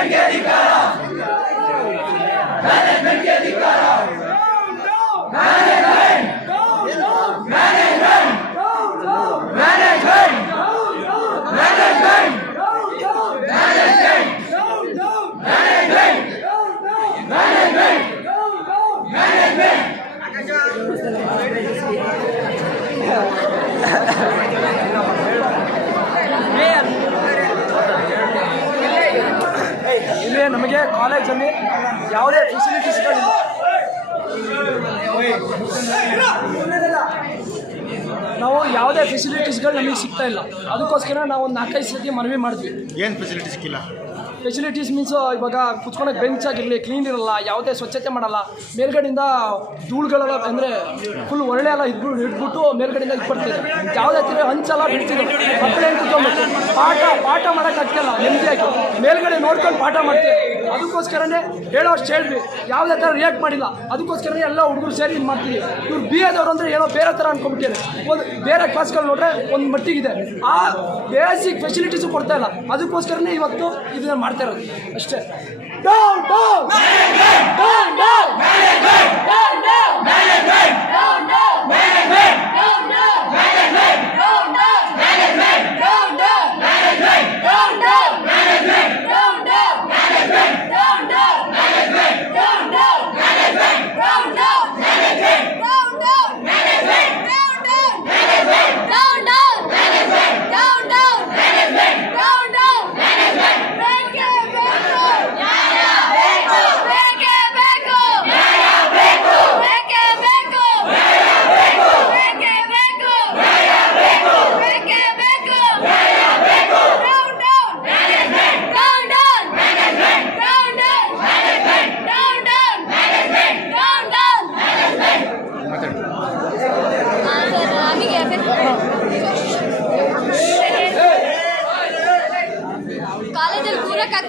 Management के अधिकार management के अधिकार management management management management management management management ಇಲ್ಲಿ ನಮಗೆ ಕಾಲೇಜಲ್ಲಿ ಯಾವುದೇ ಫೆಸಿಲಿಟೀಸ್ಗಳಿಲ್ಲ ನಾವು ಯಾವುದೇ ಫೆಸಿಲಿಟೀಸ್ಗಳು ನಮಗೆ ಸಿಗ್ತಾ ಇಲ್ಲ. ಅದಕ್ಕೋಸ್ಕರ ನಾವು ಒಂದು ನಾಲ್ಕೈದು ಸತಿ ಮನವಿ ಮಾಡಿದ್ವಿ. ಏನು ಫೆಸಿಲಿಟಿ ಸಿಕ್ಕಿಲ್ಲ? ಫೆಸಿಲಿಟೀಸ್ ಮೀನ್ಸ್ ಇವಾಗ ಕುತ್ಕೊಳಕ್ಕೆ ಬೆಂಚ್ ಆಗಿರಲಿ ಕ್ಲೀನ್ ಇರಲ್ಲ, ಯಾವುದೇ ಸ್ವಚ್ಛತೆ ಮಾಡಲ್ಲ, ಮೇಲ್ಗಡೆಯಿಂದ ಧೂಳುಗಳೆಲ್ಲ ಅಂದರೆ ಫುಲ್ ಒಳ್ಳೆ ಎಲ್ಲ ಇದ್ಬಿಟ್ಟು ಹಿಡ್ಬಿಟ್ಟು ಮೇಲ್ಗಡೆಯಿಂದ ಇಟ್ಬಿಡ್ತಿದೆ ಯಾವುದೇ ಥರ ಹಂಚೆಲ್ಲ ಬಿಡ್ತಿದೆ ಮಕ್ಕಳೇನು ಕುತ್ಕೊಬೇಕು ಪಾಠ ಪಾಠ ಮಾಡೋಕ್ಕಾಗ್ತಿಲ್ಲ, ನೆಮ್ಮದಿಯಾಗಿ. ಮೇಲ್ಗಡೆ ನೋಡ್ಕೊಂಡು ಪಾಠ ಮಾಡ್ತೀವಿ. ಅದಕ್ಕೋಸ್ಕರನೇ ಹೇಳೋ ಅಷ್ಟು ಹೇಳ್ರಿ. ಯಾವುದೇ ಥರ ರಿಯಾಕ್ಟ್ ಮಾಡಿಲ್ಲ. ಅದಕ್ಕೋಸ್ಕರನೇ ಎಲ್ಲ ಹುಡುಗರು ಸೇರಿ ಇದು ಮಾಡ್ತೀವಿ. ಇವ್ರು ಬಿ ಎದವ್ರು ಅಂದರೆ ಏನೋ ಬೇರೆ ಥರ ಅನ್ಕೊಂಬಿಟ್ಟಿದ್ದಾರೆ ಒಂದು ಬೇರೆ ಕ್ಲಾಸ್ಗಳು ನೋಡ್ರೆ ಒಂದು ಮಟ್ಟಿಗಿದೆ. ಆ ಬೇಸಿಕ್ ಫೆಸಿಲಿಟೀಸು ಕೊಡ್ತಾ ಇಲ್ಲ. ಅದಕ್ಕೋಸ್ಕರನೇ ಇವತ್ತು ಇದನ್ನ ಮಾಡ್ತಾ ಇರೋದು. ಅಷ್ಟೇ. Down down! Under. No.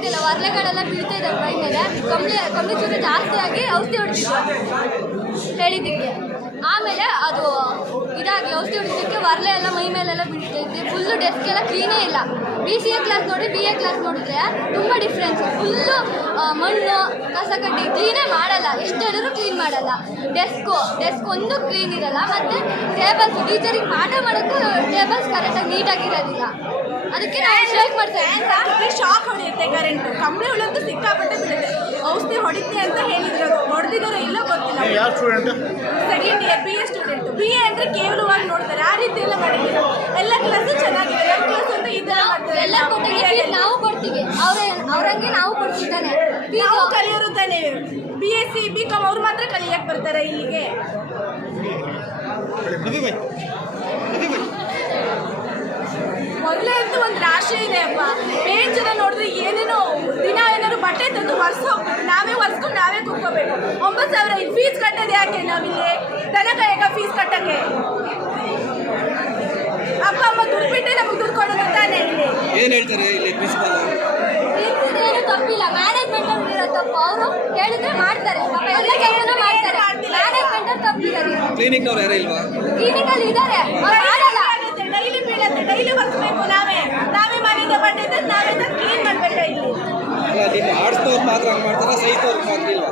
ಕೂರಕ್ಕಾಗ್ತಿಲ್ಲ ವರ್ಲೆಗಳೆಲ್ಲ ಬೀಳ್ತಾ ಇದ್ದಾರೆ ಮೈ ಮೇಲೆ ಕಂಬಳಿ ಕಂಬಳಿ ಚೂರು ಜಾಸ್ತಿ ಆಗಿ ಔಷಧಿ ಹೊಡೆದಿದ್ದು ಹೇಳಿದ್ದಕ್ಕೆ. ಆಮೇಲೆ ಅದು ಇದಾಗಿ ಔಷಧಿ ಹೊಡೆದಿದ್ದಕ್ಕೆ ವರ್ಲೆ ಎಲ್ಲ ಮೈ ಮೇಲೆಲ್ಲ ಬೀಳ್ತಾ ಫುಲ್ಲು ಡೆಸ್ಕ್ ಎಲ್ಲ ಕ್ಲೀನೇ ಇಲ್ಲ. ಬಿ ಸಿ ಎ ಕ್ಲಾಸ್ ನೋಡಿ ಬಿ ಎ ಕ್ಲಾಸ್ ನೋಡಿದ್ರೆ ತುಂಬ ಡಿಫ್ರೆನ್ಸ್ ಫುಲ್ಲು ಮಣ್ಣು ಕಸ ಕಡ್ಡಿ ಕ್ಲೀನೇ ಮಾಡಲ್ಲ. ಎಷ್ಟು ಹೇಳಿದ್ರು ಕ್ಲೀನ್ ಮಾಡಲ್ಲ. ಡೆಸ್ಕ್ ಡೆಸ್ಕ್ ಒಂದು ಕ್ಲೀನ್ ಇರಲ್ಲ. ಮತ್ತು ಟೇಬಲ್ಸ್ ಟೀಚರಿಗೆ ಪಾಠ ಮಾಡೋಕ್ಕೂ ಟೇಬಲ್ಸ್ ಕರೆಕ್ಟಾಗಿ ನೀಟಾಗಿರೋದಿಲ್ಲ ಅದಕ್ಕೆ ನಾವು ಶೇಕ್ ಮಾಡ್ತಾ ಇದ್ದೀವಿ. ಶಾಕ್ ಹೊಡೆಯುತ್ತೆ ಕರೆಂಟ್ ಕಂಬಳಿ ಉಳಂತೂ ಸಿಕ್ಕಾಪಟ್ಟೆ ಬಿಡುತ್ತೆ ಔಷಧಿ ಹೊಡಿತೆ ಅಂತ ಹೇಳಿದ್ರು ಹೊಡೆದಿದ್ದಾರೋ ಇಲ್ಲ ಗೊತ್ತಿಲ್ಲ. Second year B A student B A ಅಂದ್ರೆ ಕೇವಲವಾಗಿ ನೋಡ್ತಾರೆ. ಆ ರೀತಿ ಎಲ್ಲ ಮಾಡಿದ್ದೀರಾ? ಎಲ್ಲ ಕ್ಲಾಸು ಚೆನ್ನಾಗಿದೆ. ಎಲ್ಲ ಕೊಟ್ಟಿಗೆ ನಾವು ಕೊಡ್ತೀವಿ. ಅವ್ರ ಅವ್ರಂಗೆ ನಾವು ಕೊಡ್ತಿದ್ದಾನೆ. ನಾವು ಕಲಿಯೋರು ತಾನೇ. B S C B com ಅವ್ರು ಮಾತ್ರ ಕಲಿಯಕ್ಕೆ ಬರ್ತಾರೆ ಇಲ್ಲಿಗೆ. ಮೊದಲೇ ಅಂತೂ ಒಂದು ರಾಶಿ ಇದೆ ಅಪ್ಪ. ಬೇರೆ ಜನ ನೋಡಿದ್ರೆ ಏನೇನೋ ದಿನ ಏನಾದ್ರು ಬಟ್ಟೆ ತಂದು ಒರ್ಸ್ ನಾವೇ ಒರ್ಸ್ಕೊಂಡು ನಾವೇ ಕುಕ್ಕೋಬೇಕು ಒಂಬತ್ತು ಸಾವಿರ ಇದು ಫೀಸ್ ಕಟ್ಟೋದು ಯಾಕೆ ನಾವಿಲ್ಲಿ? ದನ ಕಾಯಕ ಫೀಸ್ ಕಟ್ಟಕ್ಕೆ ಅಪ್ಪ ಅಮ್ಮ ದುಡ್ಡು ಬಿಟ್ಟೆ ನಮಗೆ ದುಡ್ಡು ಕೊಡೋದು ತಾನೇ ಇಲ್ಲಿ ಏನ್ ಹೇಳ್ತಾರೆ ಇಲ್ಲಿ ಪ್ರಿನ್ಸಿಪಾಲ್ ಏನು ತಪ್ಪಿಲ್ಲ. ಮ್ಯಾನೇಜ್ಮೆಂಟ್ ಅವ್ರು ಇರೋ ತಪ್ಪು. ಅವರು ಹೇಳಿದ್ರೆ ಮಾಡ್ತಾರೆ. ಪಾಪ ಎಲ್ಲ ಕೆಲಸನೂ ಮಾಡ್ತಾರೆ. ಮ್ಯಾನೇಜ್ಮೆಂಟ್ ಕ್ಲಿನಿಕ್ ಅವ್ರು ಯಾರು ಇಲ್ವಾ? ಇದ್ದಾರೆ. ಅವ್ರು ಮಾಡಲ್ಲ. ಡೈಲಿ ಬೀಳತ್ತೆ. ಡೈಲಿ ಬರ್ಸ್ಬೇಕು ನಾವೇ. ನಾವೇ ಬಟ್ಟೆ ನಾವೇ ಕ್ಲೀನ್ ಅಲ್ಲ ನಿಮ್ಮ ಮಾತ್ರ ಹಂಗ್ ಮಾಡ್ತಾರ? ಮಾತ್ರ ಇಲ್ವಾ?